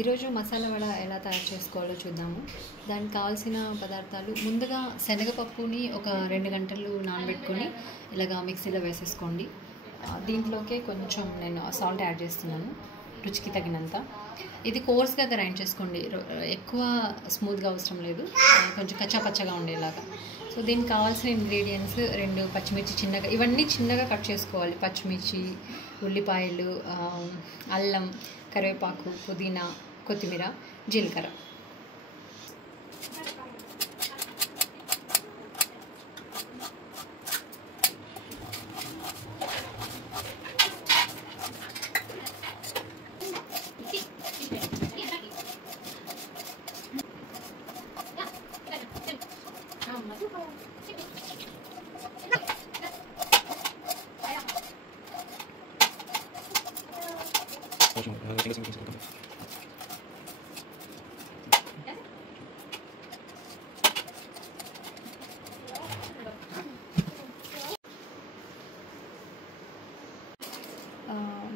ఈరోజు మసాలా వడ ఎలా తయారు చేసుకోవాలో చూద్దాము. దానికి కావాల్సిన పదార్థాలు ముందుగా శనగపప్పుని ఒక 2 గంటలు నానబెట్టుకొని ఇలాగా మిక్సీలో వేసేసుకోండి. దీంట్లోకే కొంచెం నేను సాల్ట్ యాడ్ చేస్తున్నాను రుచికి తగినంత. ఇది కోర్స్గా గ్రైండ్ చేసుకోండి, ఎక్కువ స్మూత్గా అవసరం లేదు, కొంచెం కచ్చాపచ్చగా ఉండేలాగా. సో దీనికి కావాల్సిన ఇంగ్రీడియంట్స్ 2 పచ్చిమిర్చి చిన్నగా, ఇవన్నీ చిన్నగా కట్ చేసుకోవాలి. పచ్చిమిర్చి, ఉల్లిపాయలు, అల్లం, కరివేపాకు, పుదీనా, కొత్తిమీర, జీలకర్ర.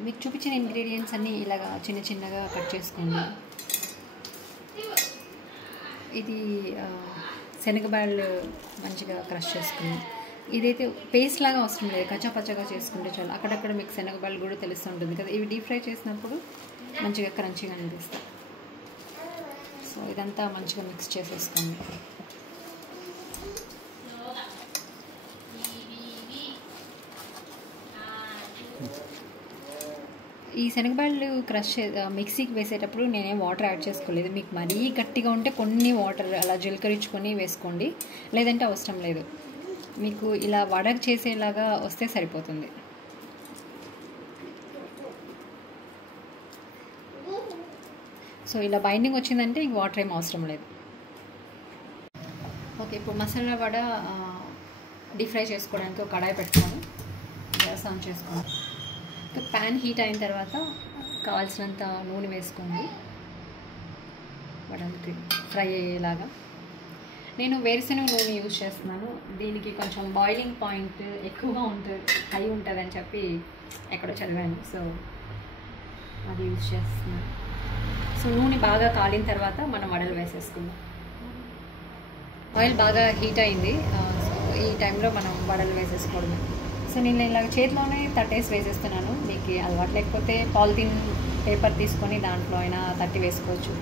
మీకు చూపించిన ఇంగ్రీడియంట్స్ అన్నీ ఇలాగా చిన్న చిన్నగా కట్ చేసుకోండి. ఇది శనగబాళ్ళు మంచిగా క్రష్ చేసుకుని, ఇదైతే పేస్ట్ లాగా అవసరం లేదు, కచ్చాపచ్చగా చేసుకుంటే చాలు. అక్కడక్కడ మీకు శనగబాళ్ళు కూడా తెలుస్తుంటుంది కదా, ఇవి డీప్ ఫ్రై చేసినప్పుడు మంచిగా క్రంచీగా అనిపిస్తాయి. సో ఇదంతా మంచిగా మిక్స్ చేసేసుకోండి. ఈ శనగబాళ్ళు క్రష్ మిక్సీకి వేసేటప్పుడు నేనేం వాటర్ యాడ్ చేసుకోలేదు. మీకు మరీ గట్టిగా ఉంటే కొన్ని వాటర్ అలా జీలకరించుకొని వేసుకోండి, లేదంటే అవసరం లేదు. మీకు ఇలా వడ చేసేలాగా వస్తే సరిపోతుంది. సో ఇలా బైండింగ్ వచ్చిందంటే ఇంక వాటర్ ఏం అవసరం లేదు. ఓకే, ఇప్పుడు మసాలా వడ డీప్ ఫ్రై చేసుకోవడానికి ఒక కడాయి పెట్టుకొని గ్యాస్ ఆన్ చేసుకోండి. ప్యాన్ హీట్ అయిన తర్వాత కావాల్సినంత నూనె వేసుకోండి, వడలకి ఫ్రై అయ్యేలాగా. నేను వేరుశనగ నూనె యూజ్ చేస్తున్నాను. దీనికి కొంచెం బాయిలింగ్ పాయింట్ ఎక్కువగా ఉంటుంది, హై ఉంటుంది అని చెప్పి ఎక్కడో చదివాను, సో అది యూజ్ చేస్తున్నాను. సో నూనె బాగా కాలిన తర్వాత మనం వడలు వేసేసుకుందాం. ఆయిల్ బాగా హీట్ అయింది, సో ఈ టైంలో మనం వడలు వేసేసుకోవడమే. సో నేను ఇలాగ చేతిలోనే తట్టేసి వేసేస్తున్నాను. మీకు అలవాటు లేకపోతే పాలిథిన్ పేపర్ తీసుకొని దాంట్లో అయినా తట్టి వేసుకోవచ్చు.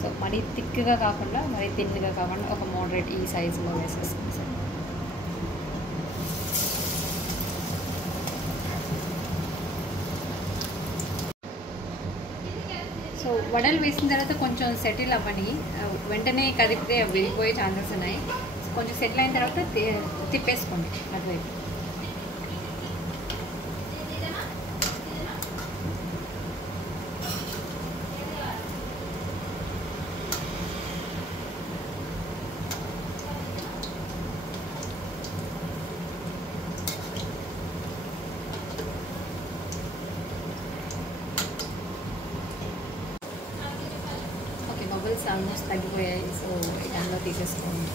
సో మరీ థిక్గా కాకుండా మరీ థిన్గా కాకుండా ఒక మోడరేట్ ఈ సైజులో వేసేసుకోండి సార్. సో వడలు వేసిన తర్వాత కొంచెం సెటిల్ అవ్వని, వెంటనే కదిపితే విరిగిపోయే ఛాన్సెస్ ఉన్నాయి. కొంచెం సెటిల్ అయిన తర్వాత తిప్పేసుకోండి అటువైపు. ఓకే, బబుల్స్ ఆల్మోస్ట్ తగ్గిపోయాయి. సో ఈ టైంలో తీసేసుకోండి.